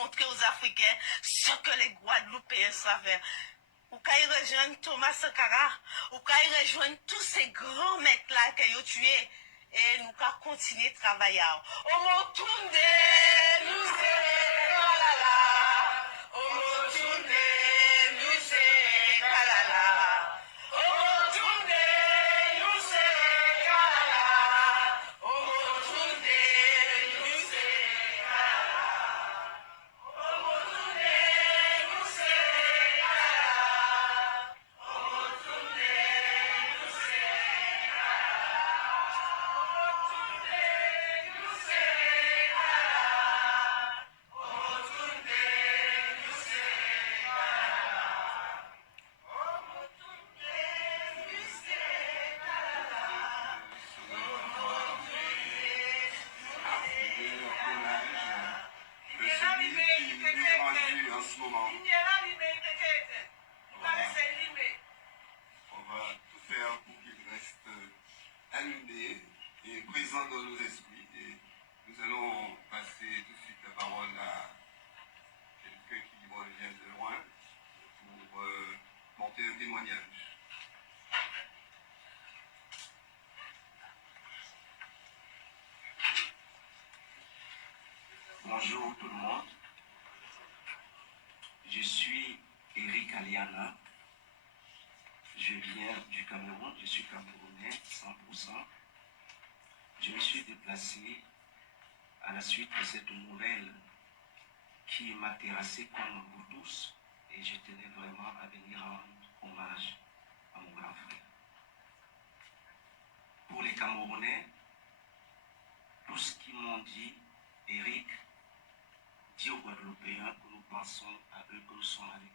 montrer aux Africains ce que les Guadeloupéens savaient. Ou quand ils rejoignent Thomas Sankara, ou quand ils rejoignent tous ces grands mecs-là qu'ils ont tués, et nous allons continuer à travailler. Omotunde, nous c'est kalala. Omotunde, nous c'est kalala. Omotunde, nous c'est kalala. Omotunde, nous c'est kalala. Omotunde, nous c'est kalala. Omotunde, nous c'est On va tout faire pour qu'il reste animé et présent dans nos esprits. Et nous allons passer tout de suite la parole à quelqu'un qui vient de loin pour porter un témoignage. Bonjour tout le monde. Je suis Eric Aliana. Je viens du Cameroun, je suis camerounais 100%. Je me suis déplacé à la suite de cette nouvelle qui m'a terrassé comme vous tous et je tenais vraiment à venir rendre hommage à mon grand frère. Pour les Camerounais, tout ce qu'ils m'ont dit, Eric, dit aux Guadeloupéens que nous pensons à eux, que nous sommes avec eux.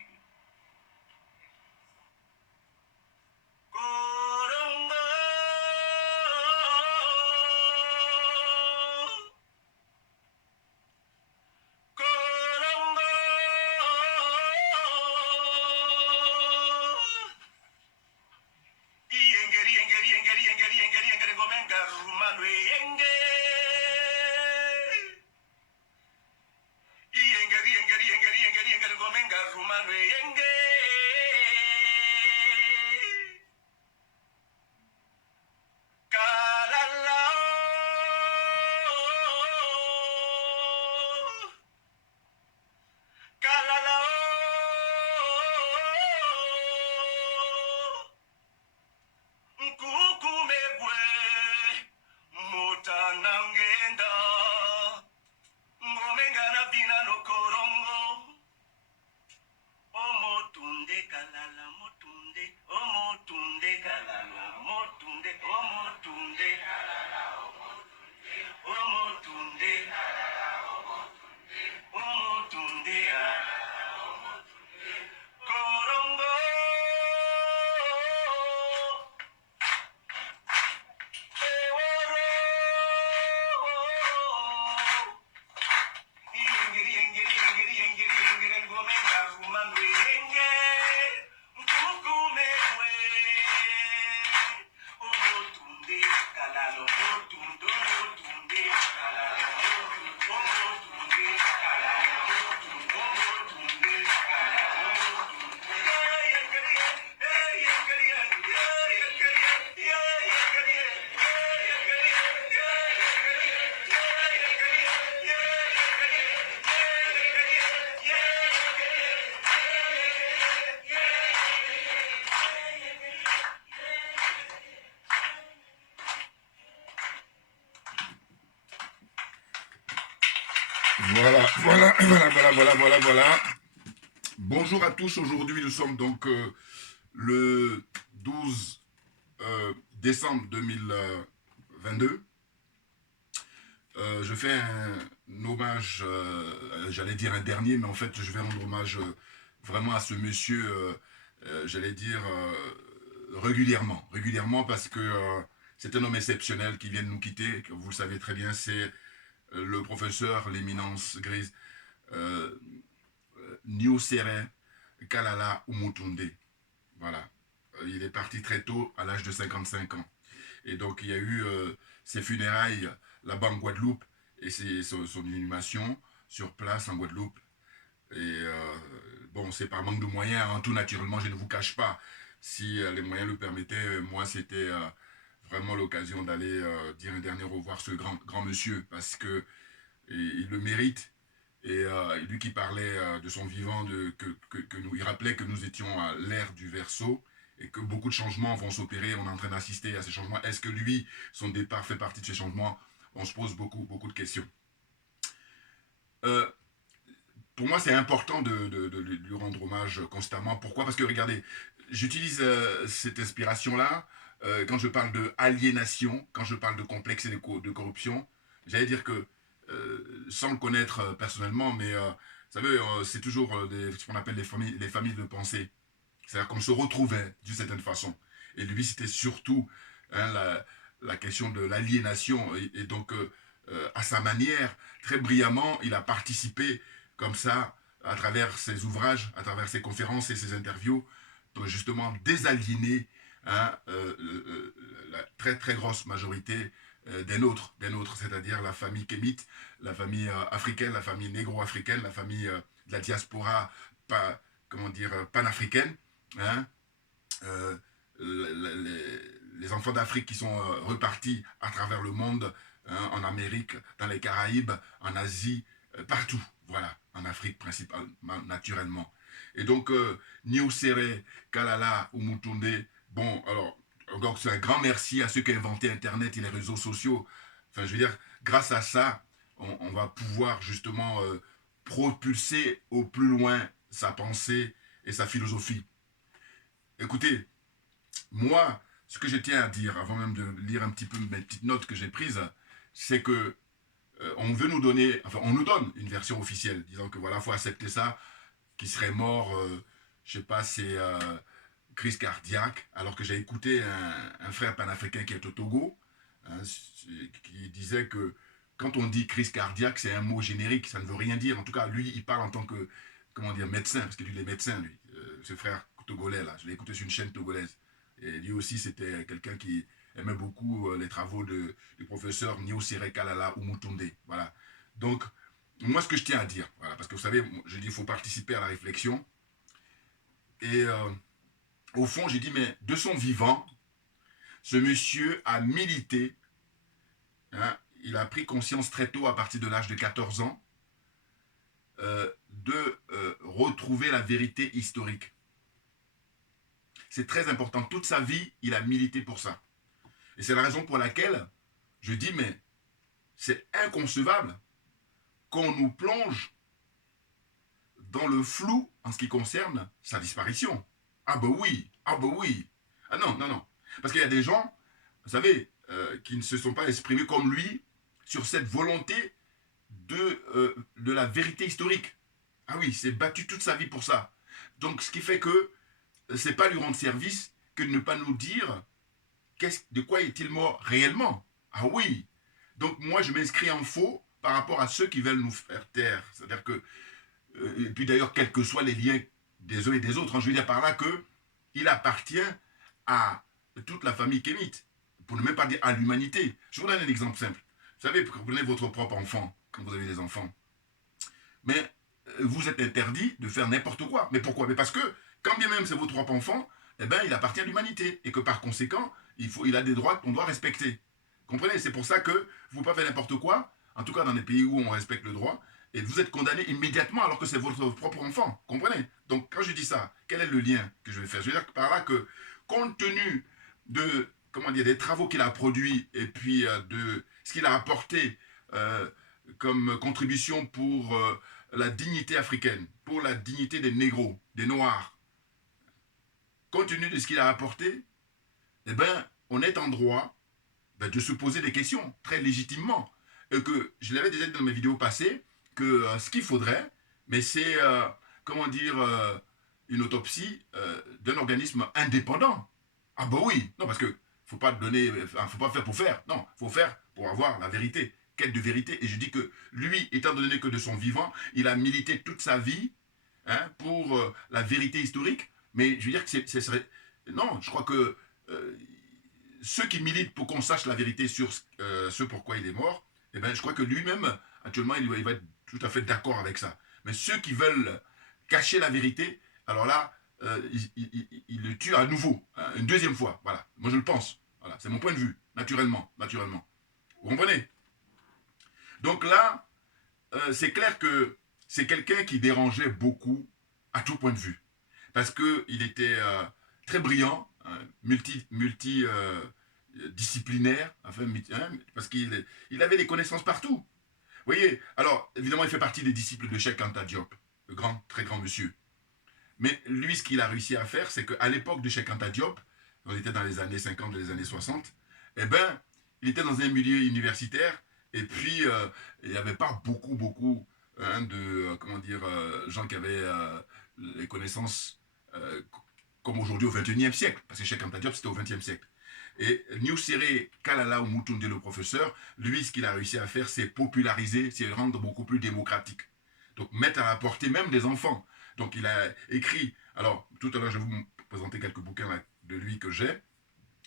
Voilà. Bonjour à tous. Aujourd'hui, nous sommes donc le 12 décembre 2022. Je fais un hommage, j'allais dire un dernier, mais en fait, je vais rendre hommage vraiment à ce monsieur, j'allais dire régulièrement, parce que c'est un homme exceptionnel qui vient de nous quitter. Vous le savez très bien, c'est le professeur, l'éminence grise, Niosere Kalala Umutunde. Voilà. Il est parti très tôt, à l'âge de 55 ans. Et donc, il y a eu ses funérailles là-bas en Guadeloupe et son inhumation sur place en Guadeloupe. bon, c'est par manque de moyens, hein, tout naturellement, je ne vous cache pas. Si les moyens le permettaient, moi, c'était vraiment l'occasion d'aller dire un dernier au revoir à ce grand monsieur, parce que il le mérite. Et lui qui parlait de son vivant, il rappelait que nous étions à l'ère du Verseau et que beaucoup de changements vont s'opérer. On est en train d'assister à ces changements. Est-ce que lui, son départ fait partie de ces changements? On se pose beaucoup de questions. Pour moi, c'est important de lui rendre hommage constamment. Pourquoi? Parce que regardez, j'utilise cette inspiration-là quand je parle de aliénation, quand je parle de complexe et de corruption. J'allais dire que, sans le connaître personnellement, mais vous savez, c'est toujours ce qu'on appelle les familles de pensée. C'est-à-dire qu'on se retrouvait d'une certaine façon. Et lui, c'était surtout hein, la question de l'aliénation. Et donc, à sa manière, très brillamment, il a participé comme ça, à travers ses ouvrages, à travers ses conférences et ses interviews, pour justement désaliéner hein, la très grosse majorité des nôtres, c'est-à-dire la famille kémite, la famille africaine, la famille négro-africaine, la famille de la diaspora panafricaine, hein, euh, les enfants d'Afrique qui sont repartis à travers le monde, hein, en Amérique, dans les Caraïbes, en Asie, partout, voilà, en Afrique principalement, naturellement. Et donc, Niosere, Kalala, Umutunde, bon, alors, donc c'est un grand merci à ceux qui ont inventé Internet et les réseaux sociaux. Enfin, je veux dire, grâce à ça, on va pouvoir justement propulser au plus loin sa pensée et sa philosophie. Écoutez, moi, ce que je tiens à dire, avant même de lire un petit peu mes petites notes que j'ai prises, c'est que on veut nous donner, enfin, on nous donne une version officielle, disant que voilà, il faut accepter ça, qu'il serait mort, je sais pas, c'est crise cardiaque, alors que j'ai écouté un frère panafricain qui est au Togo, hein, qui disait que quand on dit crise cardiaque, c'est un mot générique, ça ne veut rien dire. En tout cas, lui, il parle en tant que, comment dire, médecin, parce que lui, il est médecin, lui, ce frère togolais, là. Je l'ai écouté sur une chaîne togolaise. Et lui aussi, c'était quelqu'un qui aimait beaucoup les travaux du professeur Niosere Kalala Umutunde. Voilà. Donc, moi, ce que je tiens à dire, voilà, parce que vous savez, je dis, il faut participer à la réflexion. Et au fond, j'ai dit, mais de son vivant, ce monsieur a milité, hein, il a pris conscience très tôt, à partir de l'âge de 14 ans, de retrouver la vérité historique. C'est très important. Toute sa vie, il a milité pour ça. Et c'est la raison pour laquelle je dis, mais c'est inconcevable qu'on nous plonge dans le flou en ce qui concerne sa disparition. Ah bah oui, ah bah oui. Ah non. Parce qu'il y a des gens, vous savez, qui ne se sont pas exprimés comme lui sur cette volonté de la vérité historique. Ah oui, il s'est battu toute sa vie pour ça. Donc ce qui fait que c'est pas lui rendre service que de ne pas nous dire de quoi est-il mort réellement. Ah oui. Donc moi je m'inscris en faux par rapport à ceux qui veulent nous faire taire. C'est-à-dire que, et puis d'ailleurs quels que soient les liens des uns et des autres, hein, je veux dire par là que il appartient à toute la famille kémite, pour ne même pas dire à l'humanité. Je vous donne un exemple simple. Vous savez, vous prenez votre propre enfant, quand vous avez des enfants, mais vous êtes interdit de faire n'importe quoi. Mais pourquoi? Mais parce que, quand bien même c'est votre propre enfant, eh ben, il appartient à l'humanité. Et que par conséquent, il a des droits qu'on doit respecter. Comprenez? C'est pour ça que vous ne pouvez pas faire n'importe quoi, en tout cas dans des pays où on respecte le droit, et vous êtes condamné immédiatement alors que c'est votre propre enfant. Comprenez? Donc quand je dis ça, quel est le lien que je vais faire? Je veux dire par là que, compte tenu de, comment dire, des travaux qu'il a produits et puis de ce qu'il a apporté comme contribution pour la dignité africaine, pour la dignité des négros, des noirs, compte tenu de ce qu'il a apporté, eh ben, on est en droit de se poser des questions très légitimement. Et que je l'avais déjà dit dans mes vidéos passées, que ce qu'il faudrait, mais c'est, comment dire, une autopsie d'un organisme indépendant. Ah bah oui, non, parce que faut pas donner, enfin, faut pas faire pour faire, non, faut faire pour avoir la vérité, quête de vérité. Et je dis que lui, étant donné que de son vivant, il a milité toute sa vie, hein, pour la vérité historique, mais je veux dire que ce serait, non, je crois que ceux qui militent pour qu'on sache la vérité sur ce pourquoi il est mort, eh ben, je crois que lui-même, actuellement, il va être tout à fait d'accord avec ça. Mais ceux qui veulent cacher la vérité, alors là, il le tue à nouveau, hein, une deuxième fois. Voilà, moi je le pense. Voilà, c'est mon point de vue, naturellement. Vous comprenez? Donc là, c'est clair que c'est quelqu'un qui dérangeait beaucoup à tout point de vue. Parce qu'il était très brillant, hein, disciplinaire, enfin, hein, parce qu'il avait des connaissances partout. Vous voyez, alors évidemment, il fait partie des disciples de Cheikh Anta Diop, le grand, très grand monsieur. Mais lui, ce qu'il a réussi à faire, c'est qu'à l'époque de Cheikh Anta Diop, on était dans les années 50, les années 60, eh ben, il était dans un milieu universitaire, et puis il n'y avait pas beaucoup hein, de, gens qui avaient les connaissances comme aujourd'hui au XXIe siècle, parce que Cheikh Anta Diop, c'était au XXe siècle. Et Nusire Kalala Umutunde, le professeur, lui, ce qu'il a réussi à faire, c'est populariser, c'est rendre beaucoup plus démocratique. Donc, mettre à la portée même des enfants. Donc, il a écrit, alors, tout à l'heure, je vais vous présenter quelques bouquins là, de lui que j'ai,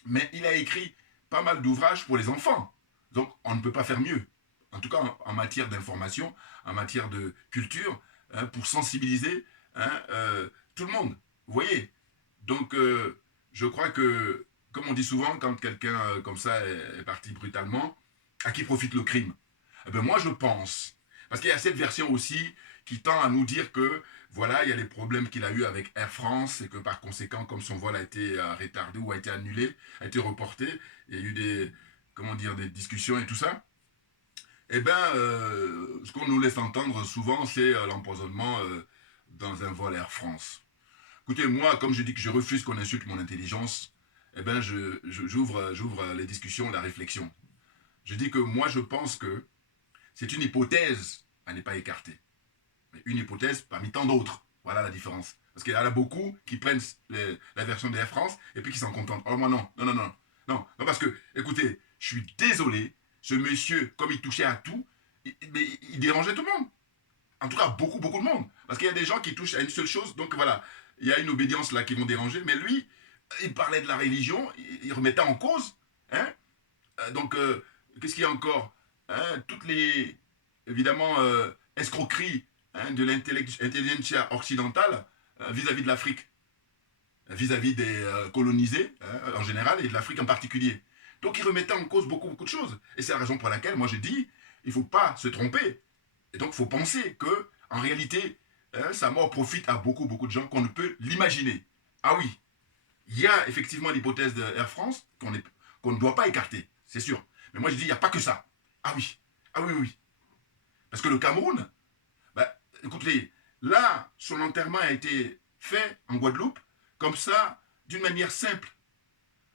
mais il a écrit pas mal d'ouvrages pour les enfants. Donc, on ne peut pas faire mieux. En tout cas, en matière d'information, en matière de culture, hein, pour sensibiliser hein, tout le monde. Vous voyez? Donc, je crois que, comme on dit souvent, quand quelqu'un comme ça est parti brutalement, à qui profite le crime? Eh bien, moi, je pense, parce qu'il y a cette version aussi qui tend à nous dire que, voilà, il y a les problèmes qu'il a eu avec Air France et que par conséquent, comme son vol a été retardé ou a été annulé, a été reporté, il y a eu des discussions et tout ça. Eh bien, ce qu'on nous laisse entendre souvent, c'est l'empoisonnement dans un vol Air France. Écoutez, moi, comme je dis que je refuse qu'on insulte mon intelligence, eh bien, j'ouvre les discussions, la réflexion. Je dis que moi, je pense que c'est une hypothèse à ne pas écarter. Mais une hypothèse parmi tant d'autres. Voilà la différence. Parce qu'il y en a beaucoup qui prennent la version de Air France et puis qui s'en contentent. Alors moi, non, parce que, écoutez, je suis désolé, ce monsieur, comme il touchait à tout, il dérangeait tout le monde. En tout cas, beaucoup de monde. Parce qu'il y a des gens qui touchent à une seule chose, donc voilà, il y a une obédience là qui vont déranger, mais lui, il parlait de la religion, il remettait en cause. Hein. Donc, qu'est-ce qu'il y a encore hein, toutes les, évidemment, escroqueries hein, de l'intelligentsia occidentale vis-à-vis de l'Afrique, vis-à-vis des colonisés hein, en général et de l'Afrique en particulier. Donc, il remettait en cause beaucoup de choses. Et c'est la raison pour laquelle, moi, je dis, il ne faut pas se tromper. Et donc, il faut penser que, en réalité, sa mort profite à beaucoup de gens qu'on ne peut l'imaginer. Ah oui, il y a effectivement l'hypothèse de Air France qu'on ne doit pas écarter, c'est sûr. Mais moi, je dis, il n'y a pas que ça. Ah oui. Parce que le Cameroun, bah, écoutez, là, son enterrement a été fait en Guadeloupe, comme ça, d'une manière simple.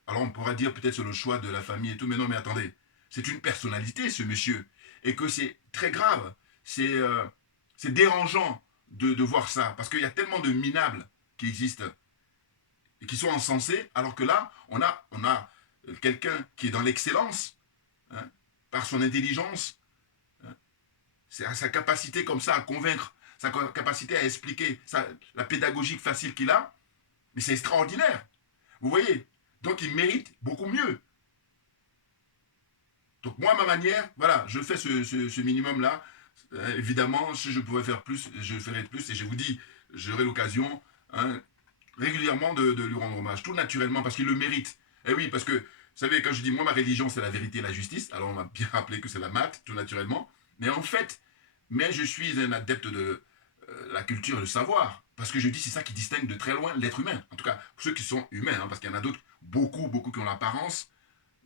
Alors, on pourra dire peut-être sur le choix de la famille et tout, mais non, mais attendez, c'est une personnalité, ce monsieur, et que c'est très grave, c'est dérangeant de voir ça, parce qu'il y a tellement de minables qui existent et qui sont encensés, alors que là, on a quelqu'un qui est dans l'excellence, hein, par son intelligence, hein, sa capacité comme ça à convaincre, sa capacité à expliquer, la pédagogie facile qu'il a, mais c'est extraordinaire. Vous voyez? Donc il mérite beaucoup mieux. Donc moi, à ma manière, voilà, je fais ce minimum-là. Évidemment, si je pouvais faire plus, je ferais plus. Et je vous dis, j'aurai l'occasion hein, régulièrement de lui rendre hommage, tout naturellement, parce qu'il le mérite. Et oui, parce que, vous savez, quand je dis, moi, ma religion, c'est la vérité et la justice, alors on m'a bien rappelé que c'est la maths, tout naturellement. Mais en fait, je suis un adepte de la culture et le savoir. Parce que je dis, c'est ça qui distingue de très loin l'être humain. En tout cas, pour ceux qui sont humains, hein, parce qu'il y en a d'autres, beaucoup qui ont l'apparence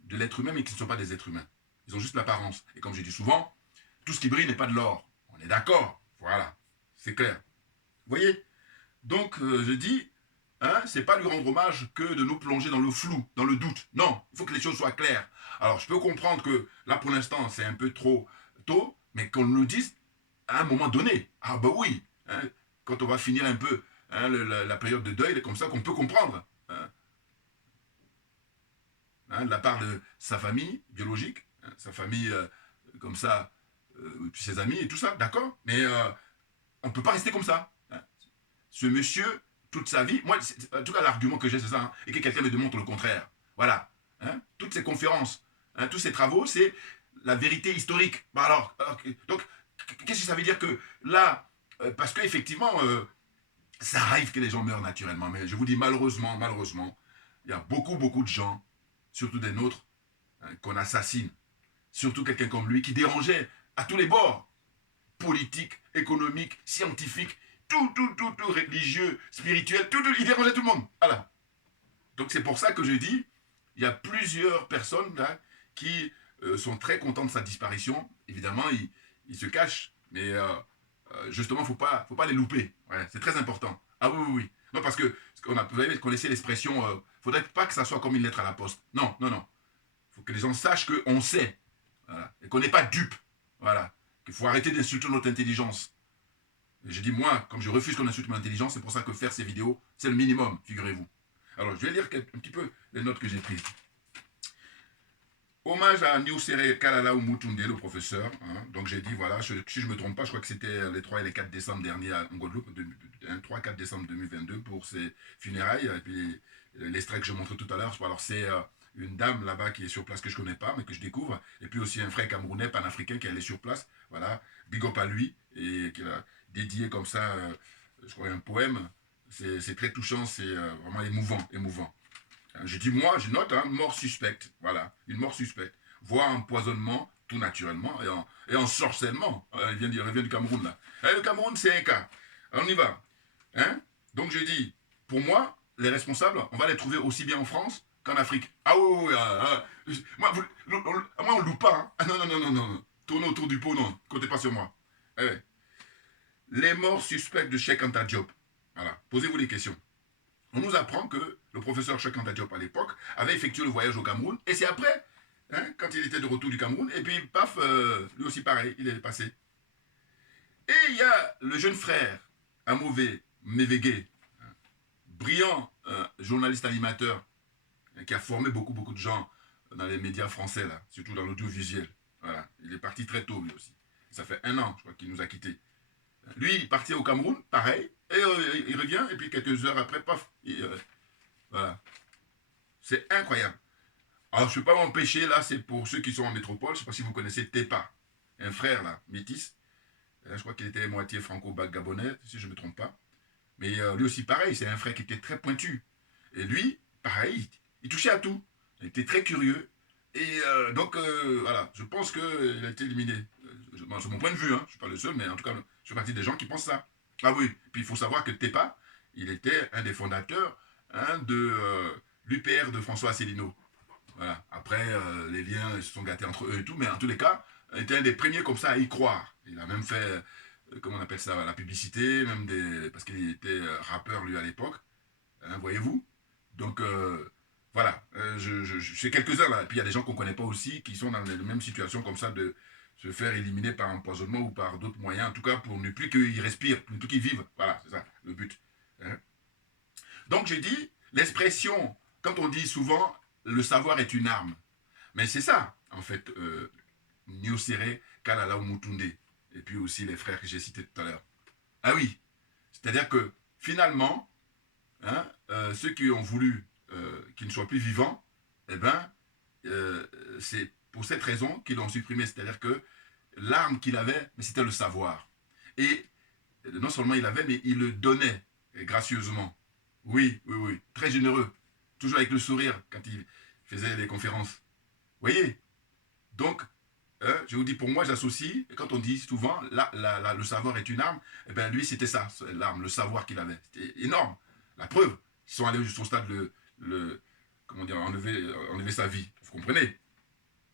de l'être humain, mais qui ne sont pas des êtres humains. Ils ont juste l'apparence. Et comme je dis souvent, tout ce qui brille n'est pas de l'or. On est d'accord. Voilà. C'est clair. Vous voyez? Donc, je dis, hein, c'est pas lui rendre hommage que de nous plonger dans le flou, dans le doute. Non, il faut que les choses soient claires. Alors, je peux comprendre que là, pour l'instant, c'est un peu trop tôt, mais qu'on nous le dise à un moment donné. Ah, bah oui. Hein, quand on va finir un peu hein, la période de deuil, c'est comme ça qu'on peut comprendre. Hein, de la part de sa famille biologique, hein, sa famille comme ça, puis ses amis et tout ça, d'accord. Mais on ne peut pas rester comme ça. Hein. Ce monsieur, toute sa vie, moi, en tout cas, l'argument que j'ai, c'est ça, hein, et que quelqu'un me démontre le contraire. Voilà. Hein, toutes ces conférences, hein, tous ces travaux, c'est la vérité historique. Bah alors donc, qu'est-ce que ça veut dire que là, parce qu'effectivement, ça arrive que les gens meurent naturellement. Mais je vous dis, malheureusement, il y a beaucoup de gens, surtout des nôtres, hein, qu'on assassine. Surtout quelqu'un comme lui qui dérangeait à tous les bords. Politique, économique, scientifique, tout, religieux, spirituel, tout, il dérangeait tout le monde. Voilà. Donc c'est pour ça que je dis, il y a plusieurs personnes là qui sont très contents de sa disparition. Évidemment, ils se cachent, mais justement, faut pas les louper. Ouais, c'est très important. Ah oui. Non, parce que vous avez connaissez l'expression, faudrait pas que ça soit comme une lettre à la poste. Non. Faut que les gens sachent qu'on sait, voilà, et qu'on n'est pas dupe. Voilà, qu'il faut arrêter d'insulter notre intelligence. Et je dis, moi, comme je refuse qu'on insulte mon intelligence, c'est pour ça que faire ces vidéos, c'est le minimum, figurez-vous. Alors, je vais lire un petit peu les notes que j'ai prises. Hommage à Niusere Kalala Umutunde, le professeur. Hein. Donc j'ai dit, voilà, si je ne me trompe pas, je crois que c'était les 3 et les 4 décembre dernier en Guadeloupe, 3-4 décembre 2022 pour ses funérailles. Et puis l'extrait que je montre tout à l'heure, alors c'est une dame là-bas qui est sur place que je ne connais pas, mais que je découvre. Et puis aussi un frère camerounais, panafricain, qui est allé sur place. Voilà, big up à lui, et qui a dédié comme ça, je crois, un poème. C'est très touchant, c'est vraiment émouvant. Je dis, moi, je note, hein, mort suspecte. Voilà, une mort suspecte. Voire empoisonnement, tout naturellement, et en sorcellement. Il revient du Cameroun, là. Le Cameroun, c'est un cas. Alors, on y va. Hein? Donc, je dis, pour moi, les responsables, on va les trouver aussi bien en France qu'en Afrique. Ah oui. Moi, on ne loue pas. Hein. Ah non. Tournez autour du pot, non. Comptez pas sur moi. Les morts suspects de Cheikh Anta Diop. Voilà, posez-vous des questions. On nous apprend que le professeur Cheikh Anta Diop à l'époque avait effectué le voyage au Cameroun, et c'est après, hein, quand il était de retour du Cameroun, et puis paf, lui aussi pareil, il est passé. Et il y a le jeune frère, Amové Mévégué, brillant journaliste animateur, qui a formé beaucoup de gens dans les médias français, là, surtout dans l'audiovisuel. Voilà, il est parti très tôt lui aussi. Ça fait 1 an, je crois, qu'il nous a quittés. Lui, il partit au Cameroun, pareil, et il revient, et puis quelques heures après, paf, voilà. C'est incroyable. Alors, je ne peux pas m'empêcher, là, c'est pour ceux qui sont en métropole, je ne sais pas si vous connaissez Tepa, un frère, là, métis. Je crois qu'il était moitié franco-gabonais, si je ne me trompe pas. Mais lui aussi, pareil, c'est un frère qui était très pointu. Et lui, pareil, il touchait à tout. Il était très curieux. Et donc, voilà, je pense qu'il a été éliminé. C'est mon point de vue, hein. Je ne suis pas le seul, mais en tout cas, je fais partie des gens qui pensent ça. Ah oui, puis il faut savoir que Tepa, il était un des fondateurs, hein, de l'UPR de François Asselineau. Voilà. Après, les liens se sont gâtés entre eux et tout, mais en tous les cas, il était un des premiers comme ça à y croire. Il a même fait, comment on appelle ça, la publicité, même parce qu'il était rappeur lui à l'époque, hein, voyez-vous. Donc, voilà, je sais quelques-uns là, et puis il y a des gens qu'on ne connaît pas aussi, qui sont dans les mêmes situations comme ça, de se faire éliminer par empoisonnement ou par d'autres moyens, en tout cas pour ne plus qu'ils respirent, pour ne plus qu'ils vivent. Voilà, c'est ça le but. Hein. Donc j'ai dit, l'expression, quand on dit souvent, le savoir est une arme, mais c'est ça, en fait, Niusere Kalala Umutunde, et puis aussi les frères que j'ai cités tout à l'heure. Ah oui, c'est-à-dire que finalement, hein, ceux qui ont voulu qu'ils ne soient plus vivants, eh ben, c'est pour cette raison qu'ils l'ont supprimé. C'est-à-dire que l'arme qu'il avait, c'était le savoir. Et non seulement il avait, mais il le donnait gracieusement. Oui, très généreux. Toujours avec le sourire quand il faisait les conférences. Vous voyez? Donc, je vous dis, pour moi, j'associe, quand on dit souvent, le savoir est une arme, eh bien lui, c'était ça, l'arme, le savoir qu'il avait. C'était énorme. La preuve, ils sont allés jusqu'au stade comment dire, enlever sa vie. Vous comprenez,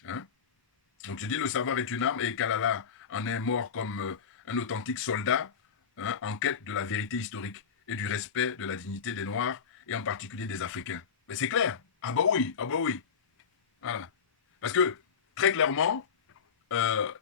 hein? Donc je dis, le savoir est une arme, et Kalala en est mort comme un authentique soldat, hein, en quête de la vérité historique et du respect de la dignité des Noirs, et en particulier des Africains. Mais c'est clair. Ah bah oui. Voilà. Parce que, très clairement,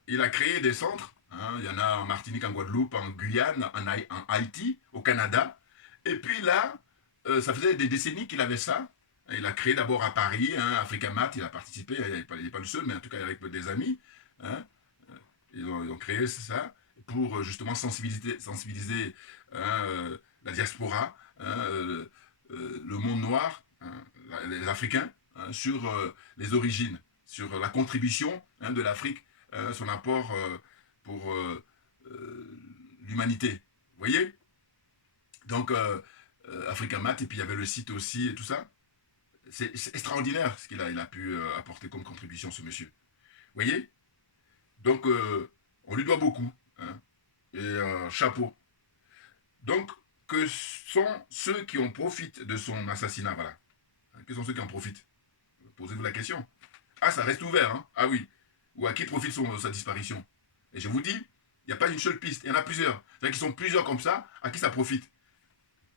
il a créé des centres, hein, il y en a en Martinique, en Guadeloupe, en Guyane, en Haïti, au Canada. Et puis là, ça faisait des décennies qu'il avait ça. Il a créé d'abord à Paris, hein, Africamat, il a participé, il n'est pas le seul, mais en tout cas avec des amis. Hein, ils ont créé ça pour justement sensibiliser hein, la diaspora, hein, le monde noir, hein, les Africains, hein, sur les origines, sur la contribution, hein, de l'Afrique, son apport pour l'humanité. Vous voyez? Donc, Africamat, et puis il y avait le site aussi et tout ça. C'est extraordinaire ce qu'il a, il a pu apporter comme contribution, ce monsieur. Vous voyez? Donc, on lui doit beaucoup. Hein, et chapeau. Donc, que sont ceux qui en profitent de son assassinat, voilà. Quels sont ceux qui en profitent? Posez-vous la question. Ah, ça reste ouvert, hein? Ah oui. Ou à qui profite sa disparition? Et je vous dis, il n'y a pas une seule piste, il y en a plusieurs. C'est-à-dire qu'ils sont plusieurs comme ça, à qui ça profite?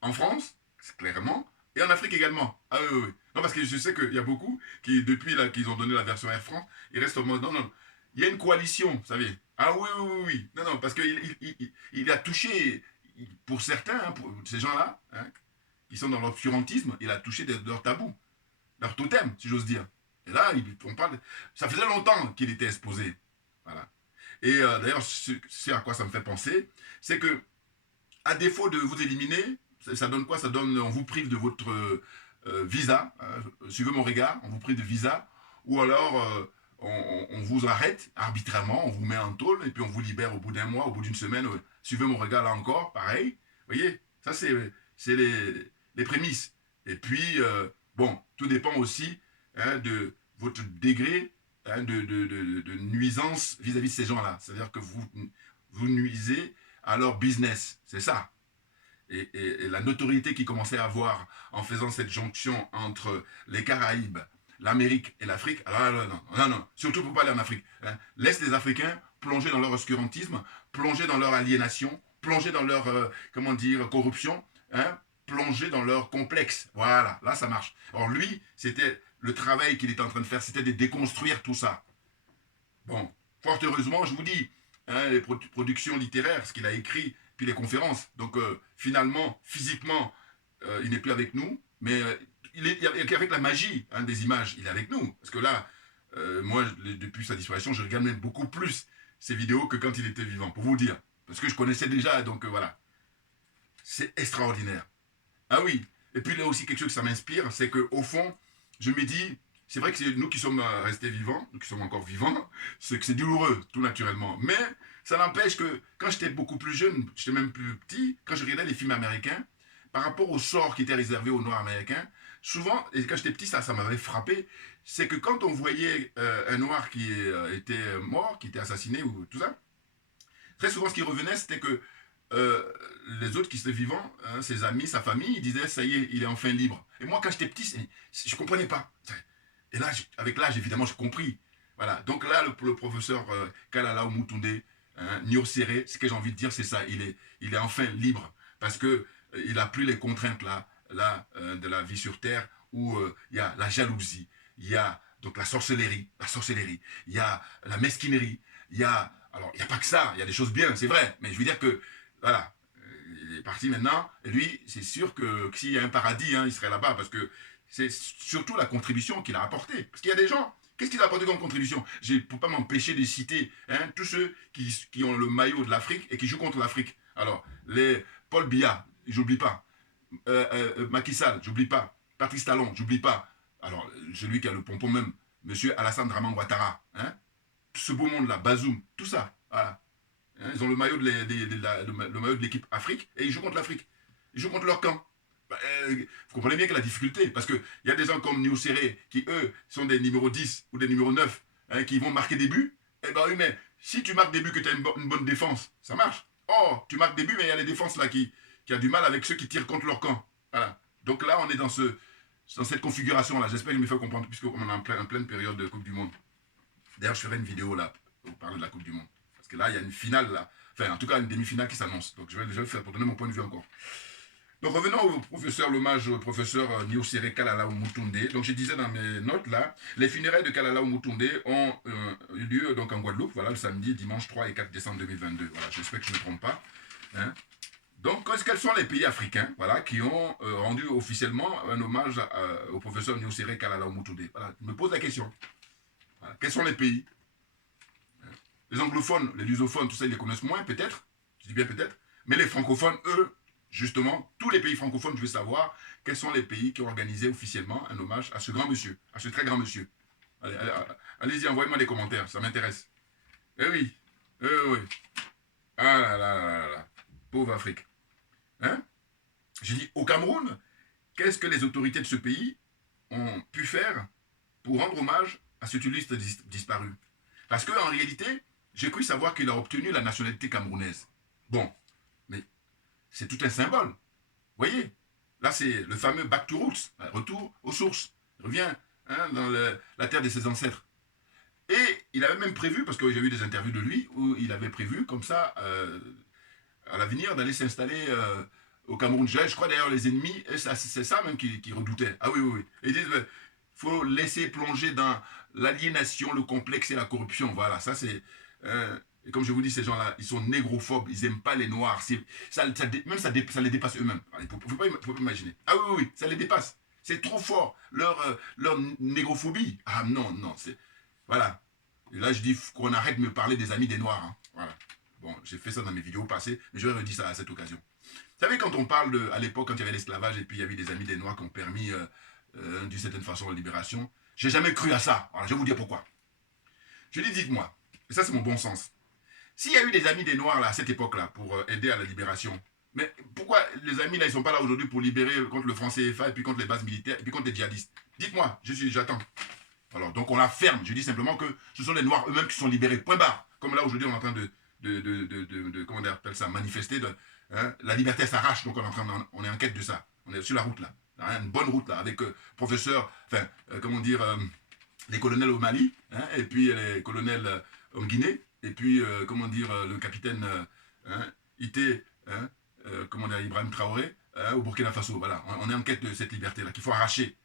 En France, clairement, et en Afrique également. Ah oui, oui, oui. Non, parce que je sais qu'il y a beaucoup qui, depuis qu'ils ont donné la version Air France, ils restent en mode, non, non, il y a une coalition, vous savez. Ah oui, oui, oui, oui. Non, non, parce qu'il a touché, pour certains, hein, pour ces gens-là, hein, qui sont dans l'obscurantisme, il a touché leur tabou, leur totem, si j'ose dire. Et là, on parle, ça faisait longtemps qu'il était exposé. Voilà. Et d'ailleurs, ce à quoi ça me fait penser, c'est que, à défaut de vous éliminer, ça donne quoi? Ça donne, on vous prive de votre visa, suivez mon regard, on vous prive de visa, ou alors on vous arrête arbitrairement, on vous met en tôle, et puis on vous libère au bout d'un mois, au bout d'une semaine, suivez mon regard là encore, pareil. Vous voyez, ça c'est les prémices. Et puis, bon, tout dépend aussi hein, de votre degré hein, de nuisance vis-à-vis de ces gens-là. C'est-à-dire que vous nuisez à leur business, c'est ça. Et la notoriété qu'ils commençaient à avoir en faisant cette jonction entre les Caraïbes, l'Amérique et l'Afrique, alors non, non, non, non, surtout pour pas aller en Afrique. Hein. Laisse les Africains plonger dans leur obscurantisme, plonger dans leur aliénation, plonger dans leur, comment dire, corruption, hein, plonger dans leur complexe. Voilà, là ça marche. Or lui, c'était le travail qu'il était en train de faire, c'était de déconstruire tout ça. Bon, fort heureusement, je vous dis, hein, les productions littéraires, ce qu'il a écrit, puis les conférences. Donc finalement, physiquement, il n'est plus avec nous, mais il est avec la magie hein, des images, il est avec nous. Parce que là, moi, depuis sa disparition, je regarde même beaucoup plus ses vidéos que quand il était vivant, pour vous dire. Parce que je connaissais déjà, donc voilà. C'est extraordinaire. Ah oui, et puis là aussi quelque chose que ça m'inspire, c'est qu'au fond, je me dis, c'est vrai que c'est nous qui sommes restés vivants, nous qui sommes encore vivants, c'est que c'est douloureux, tout naturellement. Mais ça n'empêche que quand j'étais beaucoup plus jeune, j'étais même plus petit, quand je regardais les films américains, par rapport au sort qui était réservé aux Noirs américains, souvent, et quand j'étais petit, ça m'avait frappé, c'est que quand on voyait un Noir qui était mort, qui était assassiné ou tout ça, très souvent ce qui revenait, c'était que euh, les autres qui étaient vivants, hein, ses amis, sa famille, ils disaient ça y est, il est enfin libre. Et moi, quand j'étais petit, je ne comprenais pas. Et là, avec l'âge, évidemment, j'ai compris. Voilà. Donc là, le professeur Kalala Oumutoundé, hein, Niosere, ce que j'ai envie de dire, c'est ça. Il est enfin libre. Parce que il n'a plus les contraintes là de la vie sur Terre où il y a la jalousie, il y a donc la sorcellerie, il y a la mesquinerie, il y a. Alors, il n'y a pas que ça, il y a des choses bien, c'est vrai. Mais je veux dire que voilà, il est parti maintenant, et lui, c'est sûr que s'il y a un paradis, hein, il serait là-bas, parce que c'est surtout la contribution qu'il a apportée. Parce qu'il y a des gens, qu'est-ce qu'il a apporté comme contribution? Je ne peux pas m'empêcher de citer hein, tous ceux qui ont le maillot de l'Afrique et qui jouent contre l'Afrique. Alors, les Paul Biya, j'oublie pas. Macky Sall, j'oublie pas. Patrice Talon, j'oublie pas. Alors, celui qui a le pompon même, Monsieur Alassane Draman Ouattara, hein, tout ce beau monde-là, Bazoum, tout ça, voilà. Hein, ils ont le maillot de l'équipe Afrique et ils jouent contre l'Afrique. Ils jouent contre leur camp. Bah, vous comprenez bien que la difficulté, parce qu'il y a des gens comme Niosere qui, eux, sont des numéros 10 ou des numéros 9, hein, qui vont marquer des buts. Eh ben oui, mais si tu marques des buts que tu as une bonne défense, ça marche. Oh, tu marques des buts, mais il y a les défenses là qui a du mal avec ceux qui tirent contre leur camp. Voilà. Donc là, on est dans cette configuration-là. J'espère que je me fais comprendre, puisqu'on est en pleine période de Coupe du Monde. D'ailleurs, je ferai une vidéo là, pour parler de la Coupe du Monde. Parce que là, il y a une finale là. Enfin, en tout cas, une demi-finale qui s'annonce. Donc, je vais le faire pour donner mon point de vue encore. Donc, revenons au professeur, l'hommage au professeur Niosere Kalala Oumutoundé. Donc, je disais dans mes notes là, les funérailles de Kalala Oumutoundé ont eu lieu donc, en Guadeloupe, voilà, le samedi, dimanche 3 et 4 décembre 2022. Voilà, j'espère que je ne me trompe pas. Hein. Donc, quels sont les pays africains voilà, qui ont rendu officiellement un hommage au professeur Niosere Kalala Oumutoundé? Voilà, je me pose la question. Voilà. Quels sont les pays? Les anglophones, les lusophones, tout ça, ils les connaissent moins, peut-être. Je dis bien peut-être. Mais les francophones, eux, justement, tous les pays francophones, je veux savoir quels sont les pays qui ont organisé officiellement un hommage à ce grand monsieur, à ce très grand monsieur. Allez-y, envoyez-moi des commentaires, ça m'intéresse. Eh oui, oui. Ah là là là là là. Pauvre Afrique. Hein? J'ai dit, au Cameroun, qu'est-ce que les autorités de ce pays ont pu faire pour rendre hommage à ce tuliste disparu? Parce qu'en réalité, j'ai cru savoir qu'il a obtenu la nationalité camerounaise. Bon, mais c'est tout un symbole. Vous voyez? Là, c'est le fameux back to roots, retour aux sources. Il revient dans la terre de ses ancêtres. Et il avait même prévu, parce que j'ai vu des interviews de lui, où il avait prévu, comme ça, à l'avenir, d'aller s'installer au Cameroun. Je crois d'ailleurs les ennemis, c'est ça même qu'ils redoutaient. Ah oui, oui, oui. Et ils disent, il faut laisser plonger dans l'aliénation, le complexe et la corruption. Voilà, ça c'est... et comme je vous dis, ces gens-là, ils sont négrophobes, ils n'aiment pas les noirs. Ça les dépasse eux-mêmes. Il ne faut pas imaginer. Ah oui, oui, oui, ça les dépasse. C'est trop fort, leur négrophobie. Ah non, non, c'est... Voilà. Et là, je dis qu'on arrête de me parler des amis des noirs. Hein. Voilà. Bon, j'ai fait ça dans mes vidéos passées, mais je vais redire ça à cette occasion. Vous savez, quand on parle à l'époque, quand il y avait l'esclavage, et puis il y avait des amis des noirs qui ont permis, d'une certaine façon, la libération, j'ai jamais cru à ça. Voilà, je vais vous dire pourquoi. Je dis, dites-moi, et ça c'est mon bon sens, s'il y a eu des amis des noirs là, à cette époque-là, pour aider à la libération, mais pourquoi les amis là, ils ne sont pas là aujourd'hui pour libérer contre le franc CFA, et puis contre les bases militaires, et puis contre les djihadistes? Dites-moi, j'attends. Alors, donc on la ferme. Je dis simplement que ce sont les noirs eux-mêmes qui sont libérés. Point barre. Comme là, aujourd'hui, on est en train comment on appelle ça, manifester. La liberté s'arrache, donc on est en quête de ça. On est sur la route là. Une bonne route là, avec professeur, enfin, comment dire, les colonels au Mali, et puis les colonels en Guinée, et puis, comment dire, le capitaine Ité, comment dire, Ibrahim Traoré, au Burkina Faso. Voilà, on est en quête de cette liberté là, qu'il faut arracher,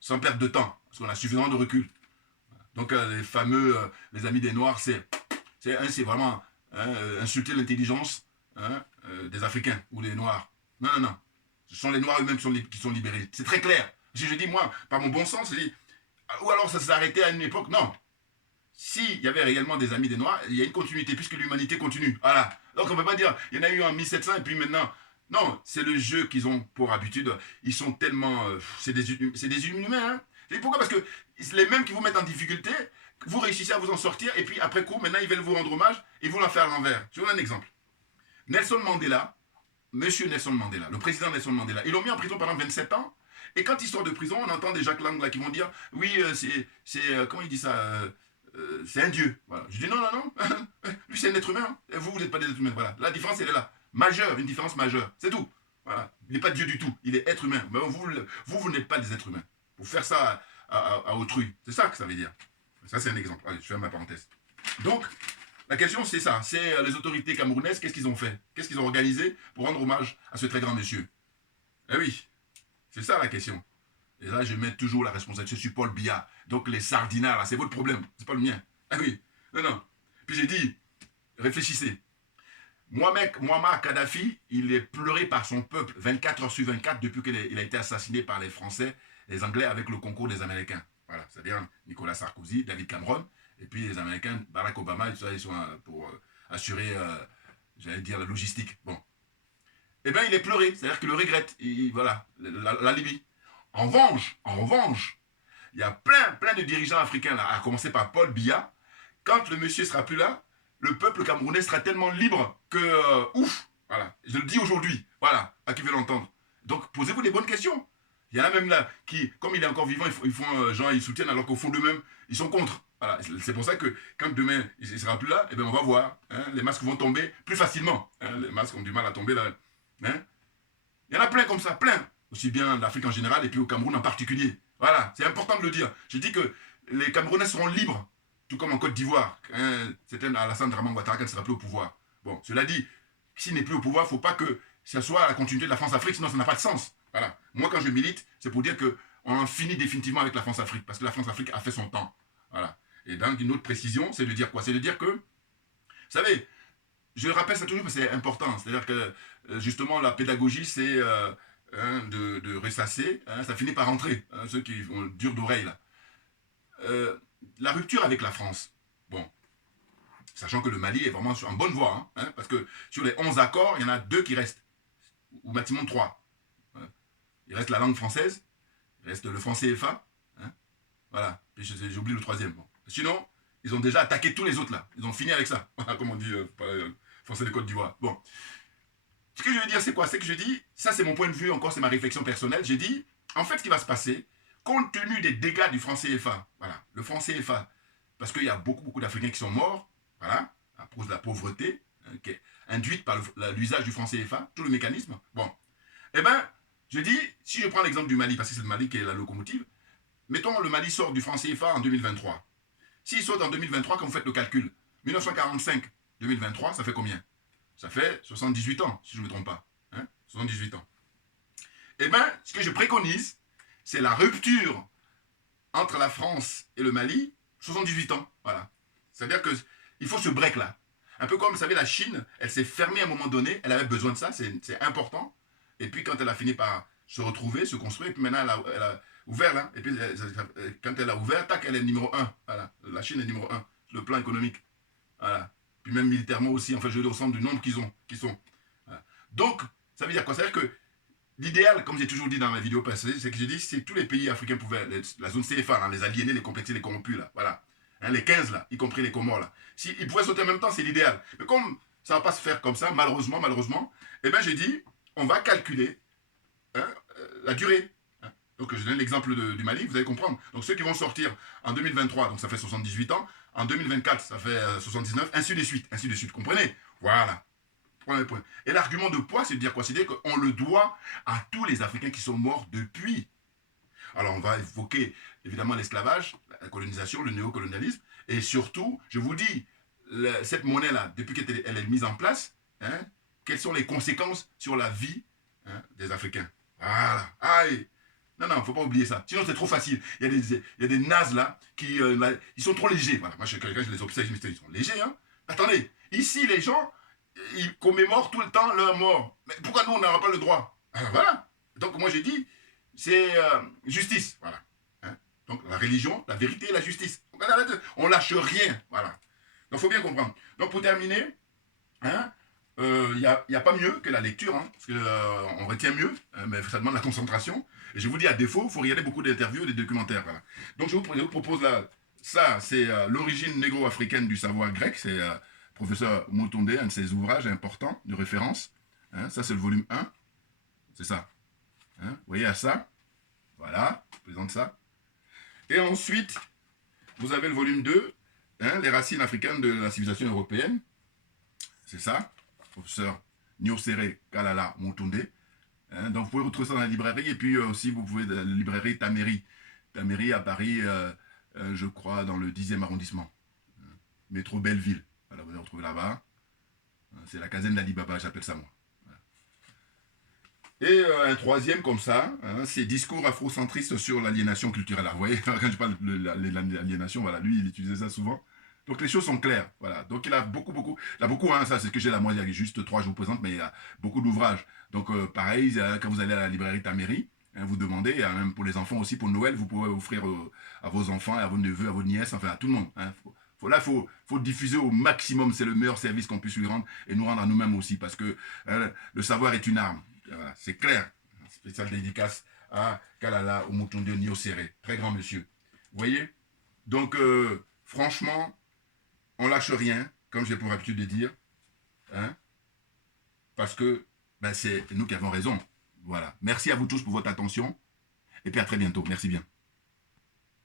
sans perdre de temps, parce qu'on a suffisamment de recul. Donc les fameux, les amis des Noirs, c'est vraiment insulter l'intelligence des Africains ou des Noirs. Non, non, non. Ce sont les Noirs eux-mêmes qui sont libérés. C'est très clair. Si je dis, moi, par mon bon sens, je dis, ou alors ça s'est arrêté à une époque. Non. S'il y avait réellement des amis des Noirs, il y a une continuité, puisque l'humanité continue. Voilà. Donc on ne peut pas dire, il y en a eu en 1700 et puis maintenant... Non, c'est le jeu qu'ils ont pour habitude. Ils sont tellement... c'est des inhumains. Hein. Et pourquoi? Parce que les mêmes qui vous mettent en difficulté, vous réussissez à vous en sortir, et puis après coup, maintenant, ils veulent vous rendre hommage, et vous l'en faire à l'envers. Je vous donne un exemple. Nelson Mandela, monsieur Nelson Mandela, le président Nelson Mandela, ils l'ont mis en prison pendant 27 ans, et quand il sort de prison, on entend des Jacques Lang là, qui vont dire, oui, comment il dit ça c'est un dieu. Voilà. Je dis non, non, non. Lui, c'est un être humain. Hein. Et vous n'êtes pas des êtres humains. Voilà. La différence, elle est là. Majeure, une différence majeure. C'est tout. Voilà. Il n'est pas Dieu du tout. Il est être humain. Mais vous n'êtes pas des êtres humains. Pour faire ça à autrui. C'est ça que ça veut dire. Ça, c'est un exemple. Allez, je ferme ma parenthèse. Donc, la question, c'est ça. C'est les autorités camerounaises, qu'est-ce qu'ils ont fait? Qu'est-ce qu'ils ont organisé pour rendre hommage à ce très grand monsieur? Eh oui, c'est ça la question. Et là, je mets toujours la responsabilité sur Paul Biya. Donc, les sardinards, là, c'est votre problème. C'est pas le mien. Ah oui. Non, non. Puis j'ai dit, réfléchissez. Muammar Kadhafi, il est pleuré par son peuple 24 heures sur 24 depuis qu'il a été assassiné par les Français, les Anglais avec le concours des Américains. Voilà, c'est-à-dire Nicolas Sarkozy, David Cameron, et puis les Américains, Barack Obama, ils sont pour assurer, j'allais dire, la logistique. Bon. Eh bien, il est pleuré, c'est-à-dire qu'il le regrette. Voilà, la Libye. En revanche, il y a plein de dirigeants africains, là, à commencer par Paul Biya. Quand le monsieur sera plus là, le peuple camerounais sera tellement libre que, ouf, voilà, je le dis aujourd'hui, voilà, à qui veut l'entendre. Donc, posez-vous des bonnes questions. Il y en a même là qui, comme il est encore vivant, ils font genre, ils soutiennent, alors qu'au fond d'eux-mêmes, ils sont contre. Voilà, c'est pour ça que quand demain, il ne sera plus là, eh bien, on va voir, hein, les masques vont tomber plus facilement. Hein, les masques ont du mal à tomber là. Hein. Il y en a plein comme ça, plein. Aussi bien l'Afrique en général et puis au Cameroun en particulier. Voilà, c'est important de le dire. Je dis que les Camerounais seront libres, tout comme en Côte d'Ivoire. Hein, c'était Alassane Dramane Ouattara qui ne sera plus au pouvoir. Bon, cela dit, s'il n'est plus au pouvoir, il ne faut pas que ça soit la continuité de la France-Afrique, sinon ça n'a pas de sens. Voilà. Moi, quand je milite, c'est pour dire qu'on en finit définitivement avec la France-Afrique, parce que la France-Afrique a fait son temps. Voilà. Et donc, une autre précision, c'est de dire quoi? C'est de dire que, vous savez, je rappelle ça toujours parce que c'est important. C'est-à-dire que, justement, la pédagogie, c'est de ressasser. Hein, ça finit par rentrer, hein, ceux qui ont dur d'oreille, là. La rupture avec la France, bon, sachant que le Mali est vraiment en bonne voie, hein, parce que sur les 11 accords, il y en a 2 qui restent, ou maximum 3. Hein. Il reste la langue française, il reste le franc CFA, hein, voilà, puis j'oublie le 3e. Bon. Sinon, ils ont déjà attaqué tous les autres là, ils ont fini avec ça, voilà, comme on dit français de Côte d'Ivoire. Bon, Ce que je veux dire, c'est quoi? C'est que je dis, ça c'est mon point de vue, encore c'est ma réflexion personnelle, j'ai dit, en fait, ce qui va se passer, compte tenu des dégâts du franc CFA, voilà, le franc CFA, parce qu'il y a beaucoup d'Africains qui sont morts, voilà, à cause de la pauvreté, qui est induite par l'usage du franc CFA, tout le mécanisme, bon, eh bien, je dis, si je prends l'exemple du Mali, parce que c'est le Mali qui est la locomotive, mettons le Mali sort du franc CFA en 2023. S'il sort en 2023, quand vous faites le calcul, 1945-2023, ça fait combien? Ça fait 78 ans, si je ne me trompe pas. Hein, 78 ans. Eh bien, ce que je préconise, c'est la rupture entre la France et le Mali, 78 ans. Voilà. C'est-à-dire qu'il faut ce break-là. Un peu comme, vous savez, la Chine, elle s'est fermée à un moment donné, elle avait besoin de ça, c'est important. Et puis, quand elle a fini par se retrouver, se construire, et puis maintenant, elle a ouvert, là. Et puis, quand elle a ouvert, tac, elle est numéro 1. Voilà. La Chine est numéro 1 sur le plan économique. Voilà. Puis même militairement aussi, en fait, je veux dire, au centre du nombre qu'ils sont. Voilà. Donc, ça veut dire quoi? Ça veut dire que l'idéal, comme j'ai toujours dit dans ma vidéo passée, c'est que j'ai dit, si tous les pays africains pouvaient, la zone CFA, hein, les aliénés, les complexés, les corrompus, là, voilà, hein, les 15, là, y compris les Comores, là, s'ils pouvaient sauter en même temps, c'est l'idéal. Mais comme ça ne va pas se faire comme ça, malheureusement, eh bien, j'ai dit, on va calculer hein, la durée. Hein. Donc, je donne l'exemple du Mali, vous allez comprendre. Donc, ceux qui vont sortir en 2023, donc ça fait 78 ans, en 2024, ça fait 79, ainsi de suite, vous comprenez? Voilà. Premier point. Et l'argument de poids, c'est de dire quoi? C'est de dire qu'on le doit à tous les Africains qui sont morts depuis. Alors, on va évoquer évidemment l'esclavage, la colonisation, le néocolonialisme, et surtout, je vous dis, cette monnaie-là, depuis qu'elle est mise en place, hein, quelles sont les conséquences sur la vie hein, des Africains? Voilà. Aïe. Non, il ne faut pas oublier ça. Sinon, c'est trop facile. Il y a des nazes là qui ils sont trop légers. Voilà. Moi, quand je les observe, je me dis, ils sont légers. Hein. Attendez, ici, les gens, ils commémorent tout le temps leur mort. Mais pourquoi nous, on n'aura pas le droit? Alors voilà. Donc, moi, j'ai dit, c'est justice. Voilà. Hein. Donc, la religion, la vérité et la justice. On lâche rien. Voilà. Donc, il faut bien comprendre. Donc, pour terminer, hein, il n'y a pas mieux que la lecture, hein, parce qu'on retient mieux, mais ça demande la concentration. Et je vous dis, à défaut, il faut regarder beaucoup d'interviews et des documentaires. Voilà. Donc, je vous propose là, ça, c'est l'origine négro-africaine du savoir grec. C'est professeur Moutonde, un de ses ouvrages importants de référence. Hein, ça, c'est le volume 1. C'est ça. Hein, vous voyez à ça. Voilà, je présente ça. Et ensuite, vous avez le volume 2, hein, les racines africaines de la civilisation européenne. C'est ça. Professeur Niosere Kalala Moutonde. Hein, donc vous pouvez retrouver ça dans la librairie et puis aussi vous pouvez dans la librairie Tamery. Tamery à Paris, je crois dans le 10e arrondissement. Métro Belleville. Voilà, vous allez retrouver là-bas. C'est la caserne d'Ali Baba, j'appelle ça moi. Voilà. Et un troisième comme ça, hein, c'est Discours afrocentristes sur l'aliénation culturelle. Alors, vous voyez, quand je parle de l'aliénation, voilà, lui il utilisait ça souvent. Donc les choses sont claires, voilà. Donc il a beaucoup, hein, ça c'est ce que j'ai là, moi il y a juste 3 je vous présente, mais il y a beaucoup d'ouvrages. Donc pareil, quand vous allez à la librairie Tamery, hein, vous demandez, hein, même pour les enfants aussi, pour Noël, vous pouvez offrir à vos enfants, à vos neveux, à vos nièces, enfin à tout le monde. Hein. Faut diffuser au maximum, c'est le meilleur service qu'on puisse lui rendre et nous rendre à nous-mêmes aussi, parce que le savoir est une arme, voilà, c'est clair. Spéciale dédicace à Kalala Omutunde Niosere, très grand monsieur. Vous voyez? Donc franchement, on lâche rien, comme j'ai pour habitude de dire, hein, parce que ben, c'est nous qui avons raison. Voilà. Merci à vous tous pour votre attention, et puis à très bientôt. Merci bien.